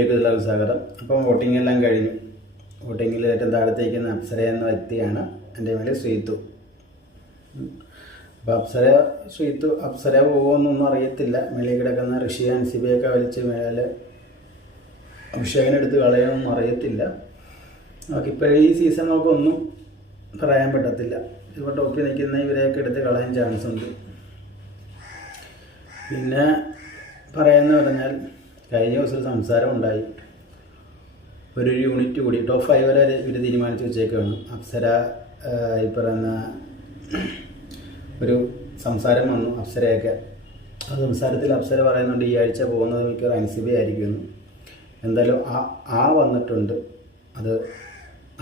സ്വാഗതം. അപ്പം വോട്ടിംഗ് എല്ലാം കഴിഞ്ഞു. വോട്ടിങ്ങിൽ ഏറ്റവും താഴത്തേക്കുന്ന അപ്സര എന്ന വ്യക്തിയാണ് എന്റെ മേലെ ശ്രീത്തു അപ്പോൾ അപ്സര ശ്രീത്തു അപ്സര പോകുമെന്നൊന്നും അറിയത്തില്ല. മേളിൽ കിടക്കുന്ന ഋഷി അൻസിബിയൊക്കെ വലിച്ച് മേലെ അഭിഷേകനെടുത്ത് കളയണമെന്നും അറിയത്തില്ല. നമുക്കിപ്പോൾ ഈ സീസൺ നമുക്കൊന്നും പറയാൻ പറ്റത്തില്ല. ഇപ്പോൾ ടോപ്പിൽ നിൽക്കുന്ന ഇവരെയൊക്കെ എടുത്ത് കളയാൻ ചാൻസ് ഉണ്ട്. പിന്നെ പറയാന്ന് പറഞ്ഞാൽ കഴിഞ്ഞ ദിവസം സംസാരം ഉണ്ടായി. ഒരു യൂണിറ്റ് കൂടി ടോപ്പ് ഫൈവ് വരെ ഇവർ തീരുമാനിച്ച് വെച്ചേക്കാണ് അപ്സര ഈ പറയുന്ന ഒരു സംസാരം വന്നു അപ്സരയൊക്കെ. ആ സംസാരത്തിൽ അപ്സര പറയുന്നുണ്ട് ഈ ആഴ്ച പോകുന്നത് മിക്കവാറും അൻസിബയായിരിക്കുമെന്ന് എന്തായാലും ആ ആ വന്നിട്ടുണ്ട്. അത്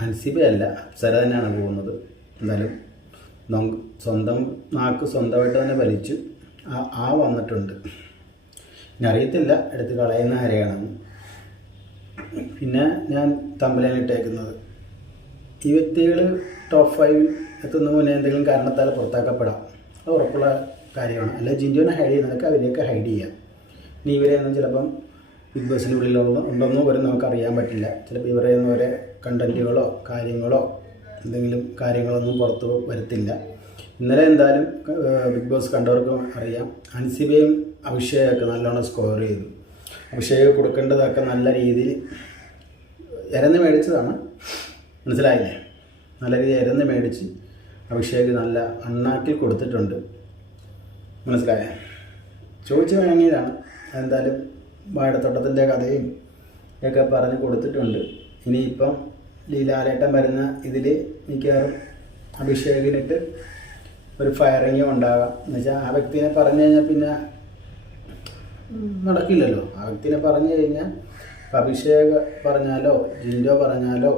അൻസിബയല്ല അപ്സര തന്നെയാണ് പോകുന്നത്. എന്തായാലും സ്വന്തം നാക്ക് സ്വന്തമായിട്ട് തന്നെ വലിച്ചു ആ ആ വന്നിട്ടുണ്ട്. ഇനി അറിയത്തില്ല എടുത്ത് കളയുന്ന ആരെയാണെന്ന് പിന്നെ ഞാൻ തമ്പലയിലിട്ടേക്കുന്നത് ഈ വ്യക്തികൾ ടോപ്പ് ഫൈവിൽ എത്തുന്ന മുന്നേ എന്തെങ്കിലും കാരണത്താൽ പുറത്താക്കപ്പെടാം. അത് ഉറപ്പുള്ള കാര്യമാണ്. അല്ല ജിൻജുവിനെ ഹൈഡ് ചെയ്യുന്നതൊക്കെ അവരെയൊക്കെ ഹൈഡ് ചെയ്യാം. ഇനി ഇവരെയൊന്നും ചിലപ്പം ബിഗ് ബോസിന്റെ ഉള്ളിലുള്ള ഉണ്ടെന്നോ വരെ നമുക്ക് അറിയാൻ പറ്റില്ല. ചിലപ്പോൾ ഇവരെ ഒന്നും ഒരേ കണ്ടന്റുകളോ കാര്യങ്ങളോ എന്തെങ്കിലും കാര്യങ്ങളൊന്നും പുറത്ത് വരത്തില്ല. ഇന്നലെ എന്തായാലും ബിഗ് ബോസ് കണ്ടവർക്കും അറിയാം. അൻസിബയും അഭിഷേകൊക്കെ നല്ലോണം സ്കോർ ചെയ്തു. അഭിഷേക് കൊടുക്കേണ്ടതൊക്കെ നല്ല രീതിയിൽ ഇരന്ന് മേടിച്ചതാണ്. മനസ്സിലായില്ലേ? നല്ല രീതിയിൽ ഇരന്ന് മേടിച്ച് അഭിഷേക് നല്ല അണ്ണാക്കി കൊടുത്തിട്ടുണ്ട്. മനസ്സിലായ? ചോദിച്ചു വാങ്ങിയതാണ് എന്തായാലും വാഴത്തോട്ടത്തിന്റെ കഥയും ഒക്കെ പറഞ്ഞ് കൊടുത്തിട്ടുണ്ട്. ഇനിയിപ്പം ലീലാലേട്ടൻ വരുന്ന ഇതിൽ മിക്കവാറും അഭിഷേകിനിട്ട് ഒരു ഫയറിങ്ങും ഉണ്ടാകാം. എന്നുവെച്ചാൽ ആ വ്യക്തിനെ പറഞ്ഞു കഴിഞ്ഞാൽ പിന്നെ നടക്കില്ലല്ലോ. ആ വ്യക്തിനെ പറഞ്ഞു കഴിഞ്ഞാൽ അഭിഷേക പറഞ്ഞാലോ ജിൻഡോ പറഞ്ഞാലോ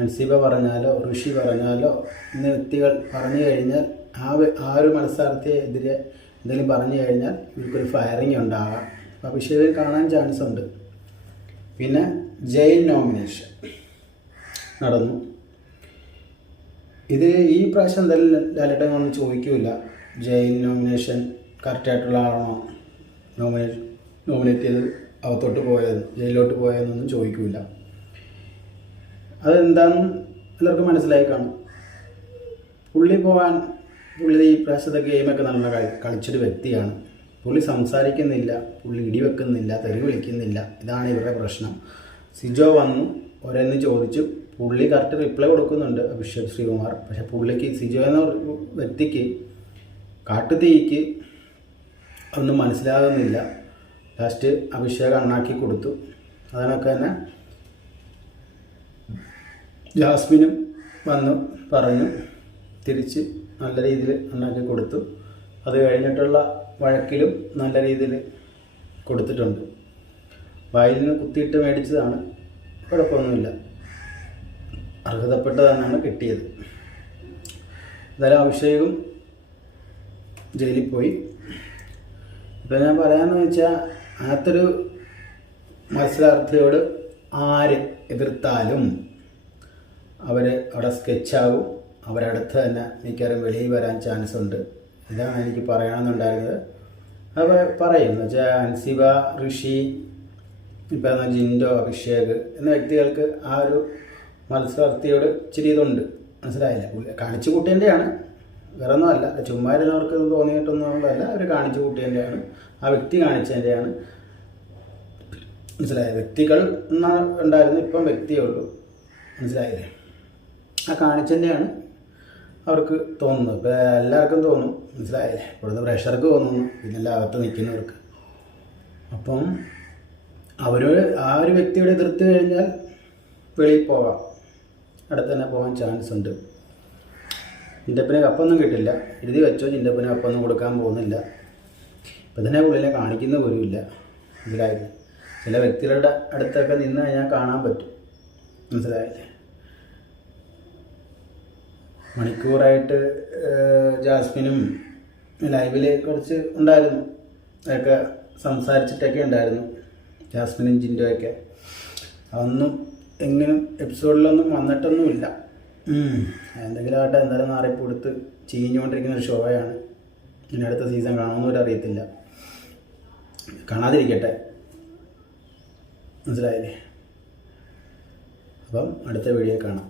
അൻസിബ പറഞ്ഞാലോ ഋഷി പറഞ്ഞാലോ ഇന്ന വ്യക്തികൾ പറഞ്ഞു കഴിഞ്ഞാൽ ആ ആ ഒരു മത്സരാർത്ഥിയെതിരെ എന്തെങ്കിലും പറഞ്ഞു കഴിഞ്ഞാൽ ഇവർക്കൊരു ഫയറിങ് ഉണ്ടാകാം. അപ്പോൾ അഭിഷേകിൽ കാണാൻ ചാൻസ് ഉണ്ട്. പിന്നെ ജയിൽ നോമിനേഷൻ നടന്നു. ഇത് ഈ പ്രാവശ്യം എന്തായാലും ലാലേട്ടൻ ഒന്നും ചോദിക്കൂല. ജയിൽ നോമിനേഷൻ കറക്റ്റായിട്ടുള്ള ആളാണോ? നോമിനേറ്റ് നോമിനേറ്റ് ചെയ്ത് അകത്തോട്ട് പോയത് ജയിലിലോട്ട് പോയതെന്നൊന്നും ചോദിക്കൂല. അതെന്താണെന്ന് എല്ലാവർക്കും മനസ്സിലായി കാണും. പുള്ളി പോകാൻ പുള്ളി ഈ പ്രാവശ്യത്തെ ഗെയിമൊക്കെ നല്ല കളി കളിച്ചൊരു വ്യക്തിയാണ്. പുള്ളി സംസാരിക്കുന്നില്ല പുള്ളി ഇടി വെക്കുന്നില്ല തെറി വിളിക്കുന്നില്ല. ഇതാണ് ഇവരുടെ പ്രശ്നം. സിജോ വന്നു ഓരോന്ന് ചോദിച്ചു. പുള്ളി കറക്റ്റ് റിപ്ലൈ കൊടുക്കുന്നുണ്ട് അഭിഷേക് ശ്രീകുമാർ. പക്ഷെ പുള്ളിക്ക് സിജോ എന്ന വ്യക്തിക്ക് കാട്ടുതീക്ക് ഒന്നും മനസ്സിലാകുന്നില്ല. ലാസ്റ്റ് അഭിഷേക് അണ്ണാക്കി കൊടുത്തു. അതിനൊക്കെ തന്നെ ജാസ്മിനും വന്നു പറഞ്ഞു തിരിച്ച് നല്ല രീതിയിൽ ഉണ്ടാക്കി കൊടുത്തു. അത് കഴിഞ്ഞിട്ടുള്ള വഴക്കിലും നല്ല രീതിയിൽ കൊടുത്തിട്ടുണ്ട്. വായിൽ നിന്ന് കുത്തിയിട്ട് മേടിച്ചതാണ്. കുഴപ്പമൊന്നുമില്ല. അർഹതപ്പെട്ടതാണ് കിട്ടിയത്. എന്തായാലും അഭിഷേകും ജയിലിൽ പോയി. ഇപ്പം ഞാൻ പറയാമെന്ന് വെച്ചാൽ അങ്ങനത്തൊരു മത്സരാർത്ഥിയോട് ആര് എതിർത്താലും അവർ അവിടെ സ്കെച്ചാവും അവരടുത്ത് തന്നെ മിക്കവാറും വെളിയിൽ വരാൻ ചാൻസ് ഉണ്ട്. ഇതാണ് എനിക്ക് പറയണമെന്നുണ്ടായിരുന്നത് അത് പറയും എന്ന് വെച്ചാൽ അൻസിബ ഋഷി ഇപ്പം ജിൻഡോ അഭിഷേക് എന്ന വ്യക്തികൾക്ക് ആ ഒരു മത്സരാർത്ഥിയോട് ഇച്ചിരി ഇതുണ്ട്. മനസ്സിലായില്ല? കാണിച്ചു കൂട്ടേണ്ടതാണ്. വേറെ ഒന്നുമല്ല ചുമ്മാ ഇരുന്നവർക്ക് തോന്നിയിട്ടൊന്നുമല്ല അവർ കാണിച്ചു കൂട്ടിയതിന്റെയാണ് ആ വ്യക്തി കാണിച്ചതിന്റെയാണ് മനസ്സിലായ? വ്യക്തികൾ ഉണ്ടായിരുന്നു? ഇപ്പം വ്യക്തിയേ ഉള്ളൂ. മനസ്സിലായില്ലേ? ആ കാണിച്ചതിന്റെയാണ് അവർക്ക് തോന്നുന്നത്. ഇപ്പം എല്ലാവർക്കും തോന്നും. മനസ്സിലായില്ലേ? ഇവിടുത്തെ പ്രഷർക്ക് തോന്നുന്നു. ഇതിന്റെ അകത്ത് നിൽക്കുന്നവർക്ക്. അപ്പം അവർ ആ ഒരു വ്യക്തിയുടെ എതിർത്ത് കഴിഞ്ഞാൽ വെളിയിൽ പോവാം അവിടെ തന്നെ പോകാൻ ചാൻസ് ഉണ്ട് ജിന്റപ്പന് കപ്പൊന്നും കിട്ടില്ല. എഴുതി വെച്ചോ ജിന്റപ്പന് കപ്പൊന്നും കൊടുക്കാൻ പോകുന്നില്ല. ഇപ്പം തന്നെ പുള്ളിനെ കാണിക്കുന്ന പോലും ഇല്ല മനസ്സിലായില്ലേ? ചില വ്യക്തികളുടെ അടുത്തൊക്കെ നിന്ന് കഴിഞ്ഞാൽ കാണാൻ പറ്റും. മനസ്സിലായില്ലേ? മണിക്കൂറായിട്ട് ജാസ്മിനും ലൈവിൽ കുറച്ച് ഉണ്ടായിരുന്നു. അതൊക്കെ സംസാരിച്ചിട്ടൊക്കെ ഉണ്ടായിരുന്നു. ജാസ്മിനും ജിൻഡോയൊക്കെ. അതൊന്നും എങ്ങനും എപ്പിസോഡിലൊന്നും വന്നിട്ടൊന്നുമില്ല. എന്തെങ്കിലും ആട്ടെ എന്തായാലും നാറി കൊടുത്ത് ചീഞ്ഞുകൊണ്ടിരിക്കുന്ന ഒരു ഷോയാണ്. ഇനി അടുത്ത സീസൺ കാണുമെന്നൊരു അറിയത്തില്ല. കാണാതിരിക്കട്ടെ. മനസ്സിലായില്ലേ? അപ്പം അടുത്ത വീഡിയോ കാണാം.